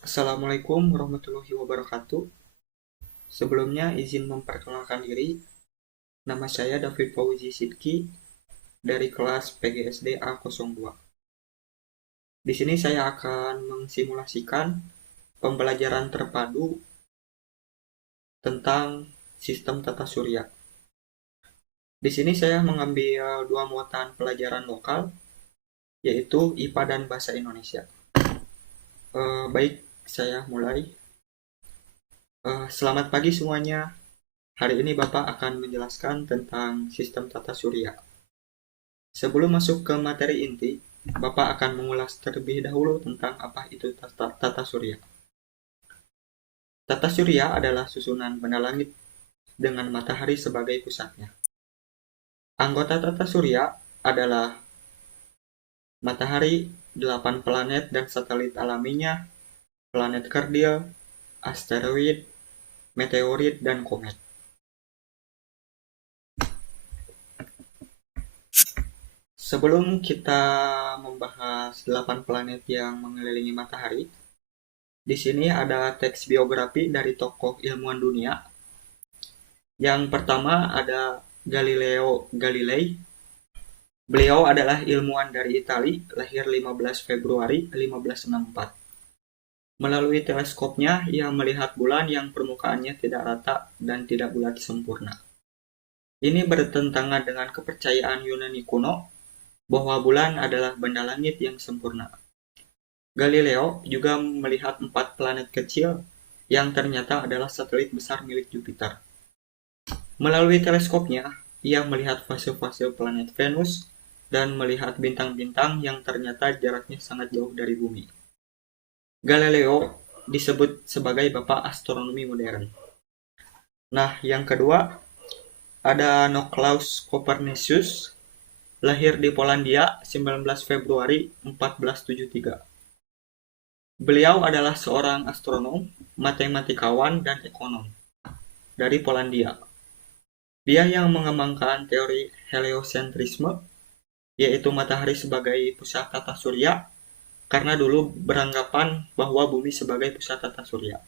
Assalamualaikum warahmatullahi wabarakatuh. Sebelumnya izin memperkenalkan diri. Nama saya David Fauzi Sidki dari kelas PGSD A02. Di sini saya akan mensimulasikan pembelajaran terpadu tentang sistem tata surya. Di sini saya mengambil dua muatan pelajaran lokal, yaitu IPA dan Bahasa Indonesia. Baik, saya mulai. Selamat pagi semuanya. Hari ini Bapak akan menjelaskan tentang sistem tata surya. Sebelum masuk ke materi inti, Bapak akan mengulas terlebih dahulu tentang apa itu tata surya. Tata surya adalah susunan benda langit dengan matahari sebagai pusatnya. Anggota tata surya adalah matahari, 8 planet dan satelit alaminya, planet kerdil, asteroid, meteorit, dan komet. Sebelum kita membahas 8 planet yang mengelilingi matahari, di sini ada teks biografi dari tokoh ilmuwan dunia. Yang pertama ada Galileo Galilei. Beliau adalah ilmuwan dari Italia, lahir 15 Februari 1564. Melalui teleskopnya, ia melihat bulan yang permukaannya tidak rata dan tidak bulat sempurna. Ini bertentangan dengan kepercayaan Yunani kuno bahwa bulan adalah benda langit yang sempurna. Galileo juga melihat 4 planet kecil yang ternyata adalah satelit besar milik Jupiter. Melalui teleskopnya, ia melihat fase-fase planet Venus dan melihat bintang-bintang yang ternyata jaraknya sangat jauh dari bumi. Galileo disebut sebagai bapak astronomi modern. Nah, yang kedua ada Nicolaus Copernicus, lahir di Polandia 19 Februari 1473. Beliau adalah seorang astronom, matematikawan, dan ekonom dari Polandia. Dia yang mengembangkan teori heliocentrisme, yaitu matahari sebagai pusat tata surya, karena dulu beranggapan bahwa bumi sebagai pusat tata surya.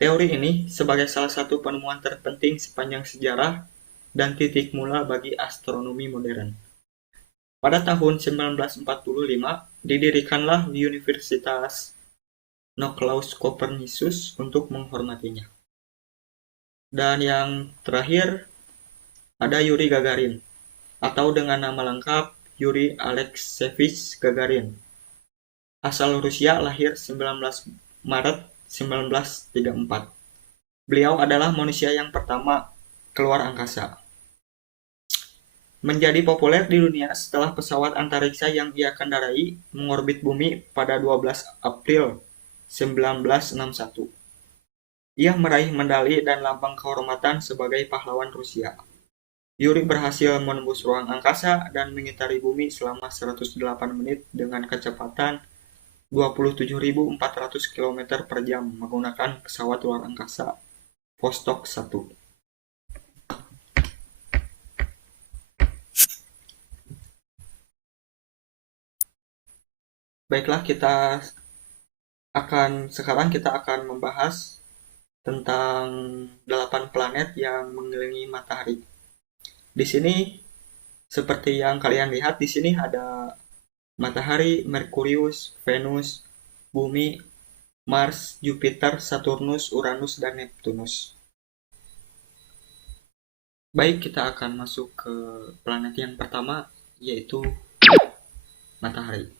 Teori ini sebagai salah satu penemuan terpenting sepanjang sejarah dan titik mula bagi astronomi modern. Pada tahun 1945, didirikanlah Universitas Nicolaus Copernicus untuk menghormatinya. Dan yang terakhir ada Yuri Gagarin, atau dengan nama lengkap Yuri Alexeyevich Gagarin. Asal Rusia, lahir 19 Maret 1934. Beliau adalah manusia yang pertama keluar angkasa. Menjadi populer di dunia setelah pesawat antariksa yang ia kendarai mengorbit bumi pada 12 April 1961. Ia meraih medali dan lambang kehormatan sebagai pahlawan Rusia. Yuri berhasil menembus ruang angkasa dan mengitari bumi selama 108 menit dengan kecepatan 27.400 km per jam menggunakan pesawat luar angkasa Vostok 1. Baiklah, sekarang kita akan membahas tentang 8 planet yang mengelilingi matahari. Di sini seperti yang kalian lihat, di sini ada matahari, Merkurius, Venus, Bumi, Mars, Jupiter, Saturnus, Uranus, dan Neptunus. Baik, kita akan masuk ke planet yang pertama, yaitu matahari.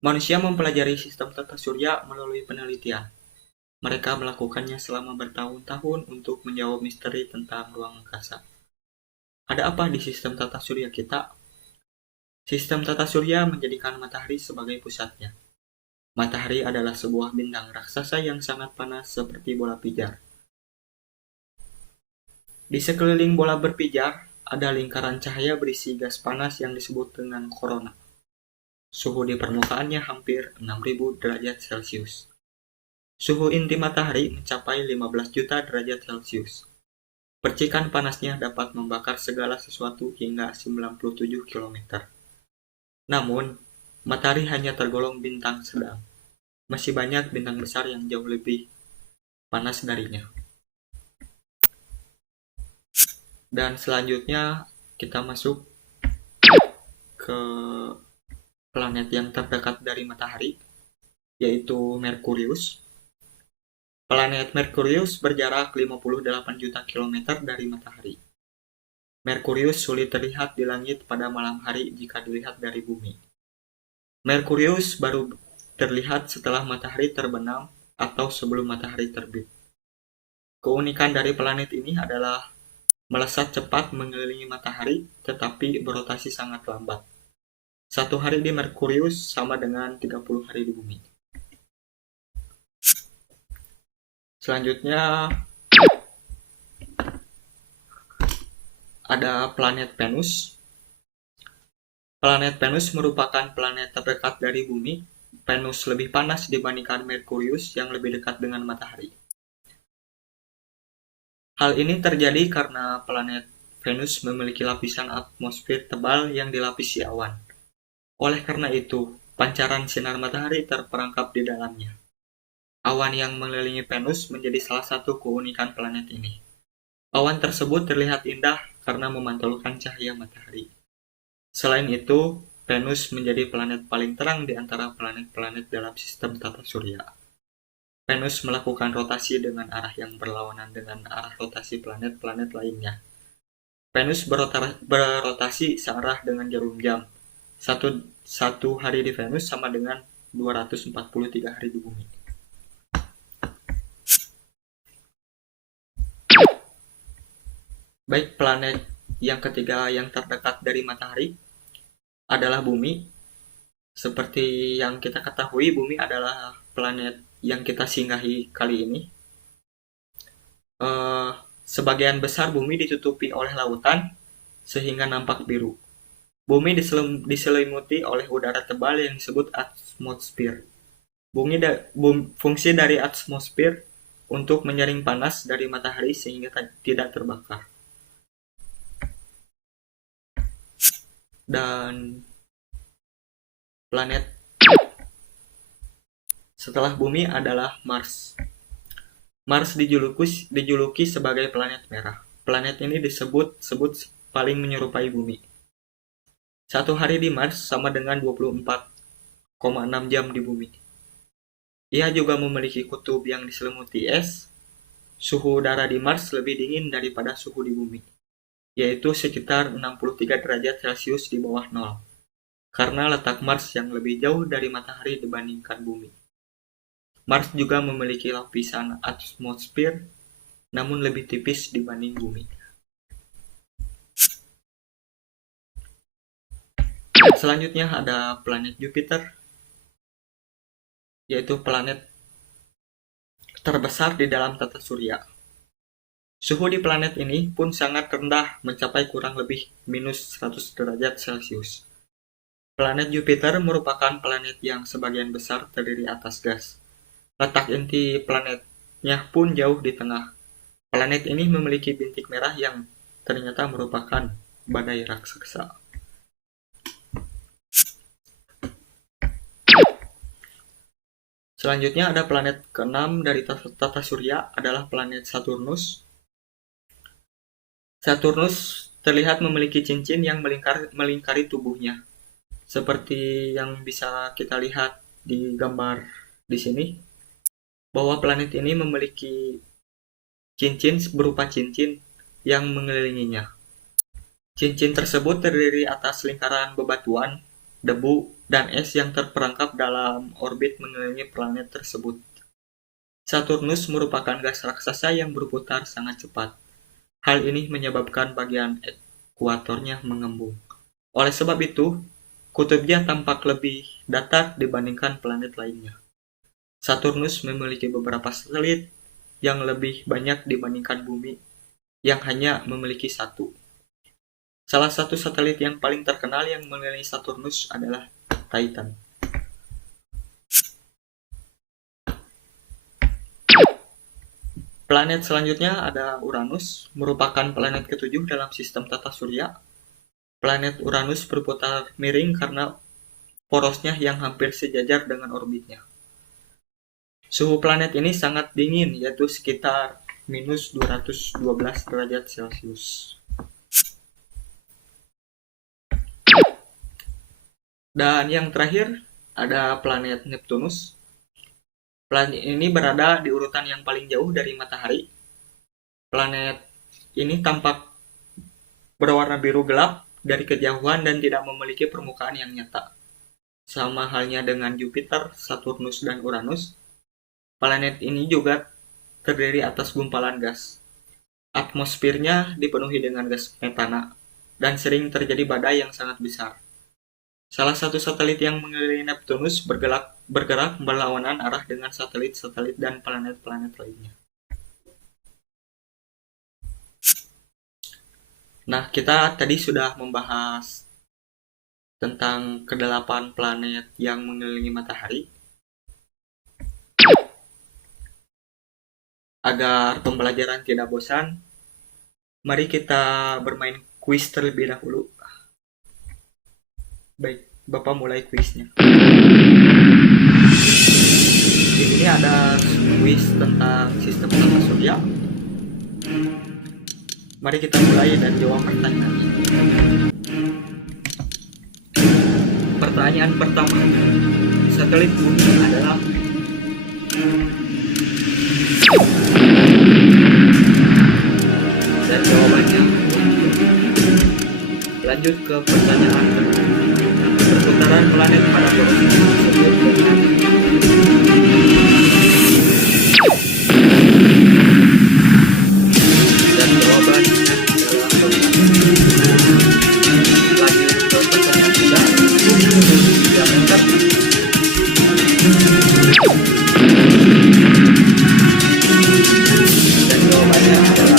Manusia mempelajari sistem tata surya melalui penelitian. Mereka melakukannya selama bertahun-tahun untuk menjawab misteri tentang ruang angkasa. Ada apa di sistem tata surya kita? Sistem tata surya menjadikan matahari sebagai pusatnya. Matahari adalah sebuah bintang raksasa yang sangat panas seperti bola pijar. Di sekeliling bola berpijar, ada lingkaran cahaya berisi gas panas yang disebut dengan korona. Suhu di permukaannya hampir 6.000 derajat Celcius. Suhu inti matahari mencapai 15 juta derajat Celcius. Percikan panasnya dapat membakar segala sesuatu hingga 97 km. Namun, matahari hanya tergolong bintang sedang. masih banyak bintang besar yang jauh lebih panas darinya. Dan selanjutnya kita masuk ke planet yang terdekat dari matahari, yaitu Merkurius. Planet Merkurius berjarak 58 juta kilometer dari matahari. Merkurius sulit terlihat di langit pada malam hari jika dilihat dari bumi. Merkurius baru terlihat setelah matahari terbenam atau sebelum matahari terbit. Keunikan dari planet ini adalah melesat cepat mengelilingi matahari tetapi berotasi sangat lambat. 1 hari di Merkurius sama dengan 30 hari di bumi. Selanjutnya ada planet Venus. Planet Venus merupakan planet terdekat dari bumi. Venus lebih panas dibandingkan Merkurius yang lebih dekat dengan matahari. Hal ini terjadi karena planet Venus memiliki lapisan atmosfer tebal yang dilapisi awan. Oleh karena itu, pancaran sinar matahari terperangkap di dalamnya. Awan yang mengelilingi Venus menjadi salah satu keunikan planet ini. Awan tersebut terlihat indah karena memantulkan cahaya matahari. Selain itu, Venus menjadi planet paling terang di antara planet-planet dalam sistem tata surya. Venus melakukan rotasi dengan arah yang berlawanan dengan arah rotasi planet-planet lainnya. Venus berotasi searah dengan jarum jam. Satu hari di Venus sama dengan 243 hari di bumi. Baik, planet yang ketiga yang terdekat dari matahari adalah bumi. Seperti yang kita ketahui, bumi adalah planet yang kita singgahi kali ini. Sebagian besar bumi ditutupi oleh lautan sehingga nampak biru. Bumi diselimuti oleh udara tebal yang disebut atmosfer. Fungsi dari atmosfer untuk menyaring panas dari matahari sehingga tidak terbakar. Dan planet setelah bumi adalah Mars. Mars dijuluki sebagai planet merah. Planet ini disebut paling menyerupai bumi. 1 hari di Mars sama dengan 24,6 jam di bumi. Ia juga memiliki kutub yang diselimuti es. Suhu udara di Mars lebih dingin daripada suhu di bumi, yaitu sekitar 63 derajat Celcius di bawah nol, karena letak Mars yang lebih jauh dari matahari dibandingkan bumi. Mars juga memiliki lapisan atmosfer, namun lebih tipis dibanding bumi. Selanjutnya ada planet Jupiter, yaitu planet terbesar di dalam tata surya. Suhu di planet ini pun sangat rendah, mencapai kurang lebih minus 100 derajat Celcius. Planet Jupiter merupakan planet yang sebagian besar terdiri atas gas. Letak inti planetnya pun jauh di tengah. Planet ini memiliki bintik merah yang ternyata merupakan badai raksasa. Selanjutnya ada planet ke-6 dari tata surya adalah planet Saturnus. Saturnus terlihat memiliki cincin yang melingkari tubuhnya, seperti yang bisa kita lihat di gambar di sini, bahwa planet ini memiliki cincin berupa cincin yang mengelilinginya. Cincin tersebut terdiri atas lingkaran bebatuan, debu, dan es yang terperangkap dalam orbit mengelilingi planet tersebut. Saturnus merupakan gas raksasa yang berputar sangat cepat. Hal ini menyebabkan bagian ekuatornya mengembung. Oleh sebab itu, kutubnya tampak lebih datar dibandingkan planet lainnya. Saturnus memiliki beberapa satelit yang lebih banyak dibandingkan bumi, yang hanya memiliki satu. Salah satu satelit yang paling terkenal yang mengelilingi Saturnus adalah Titan. Planet selanjutnya ada Uranus, merupakan planet ke-7 dalam sistem tata surya. Planet Uranus berputar miring karena porosnya yang hampir sejajar dengan orbitnya. Suhu planet ini sangat dingin, yaitu sekitar minus 212 derajat Celcius. Dan yang terakhir ada planet Neptunus. Planet ini berada di urutan yang paling jauh dari matahari. Planet ini tampak berwarna biru gelap dari kejauhan dan tidak memiliki permukaan yang nyata. Sama halnya dengan Jupiter, Saturnus, dan Uranus, planet ini juga terdiri atas gumpalan gas. Atmosfernya dipenuhi dengan gas metana, dan sering terjadi badai yang sangat besar. Salah satu satelit yang mengelilingi Neptunus bergerak berlawanan arah dengan satelit-satelit dan planet-planet lainnya. Nah, kita tadi sudah membahas tentang kedelapan planet yang mengelilingi matahari. Agar pembelajaran tidak bosan, mari kita bermain kuis terlebih dahulu. Baik, Bapak mulai kuisnya. Di sini ada kuis tentang sistem tata surya. Mari kita mulai dan jawab pertanyaannya. Pertanyaan pertama, satelit bumi adalah dan jawabannya. Lanjut ke pertanyaan kedua. Perputaran planet pada poros disebut dengan dan jawabannya adalah lanjut ke pertanyaan ketiga. Bumi memiliki diameter dan jawabannya adalah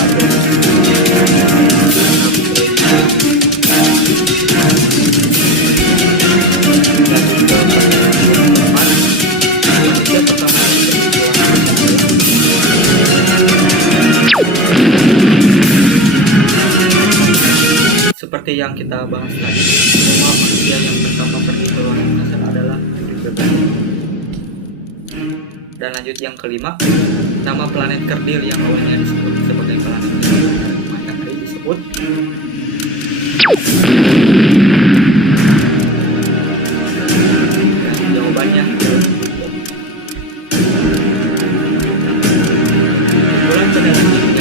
seperti yang kita bahas tadi, semua manusia yang pertama pergi ke luar angkasa adalah Yuri Gagarin. Dan lanjut yang kelima, nama planet kerdil yang awalnya disebut sebagai planet matahari disebut dan jawabannya adalah Pluto. Bulan pada planet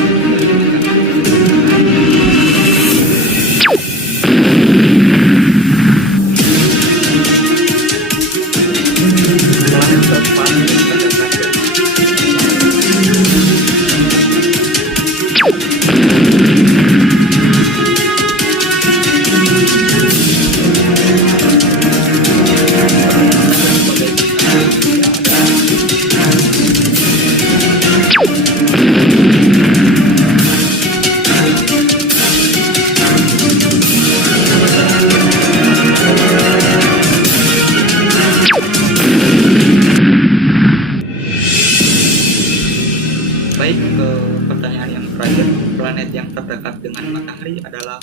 keempat terdekat Baik, ke pertanyaan yang terakhir, planet yang terdekat dengan matahari adalah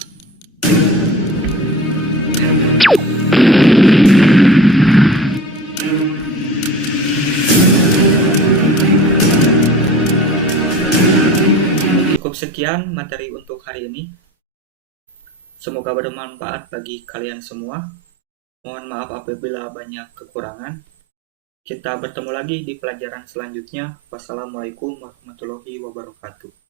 Cukup sekian materi untuk hari ini. Semoga bermanfaat bagi kalian semua. Mohon maaf apabila banyak kekurangan. Kita bertemu lagi di pelajaran selanjutnya. Wassalamualaikum warahmatullahi wabarakatuh.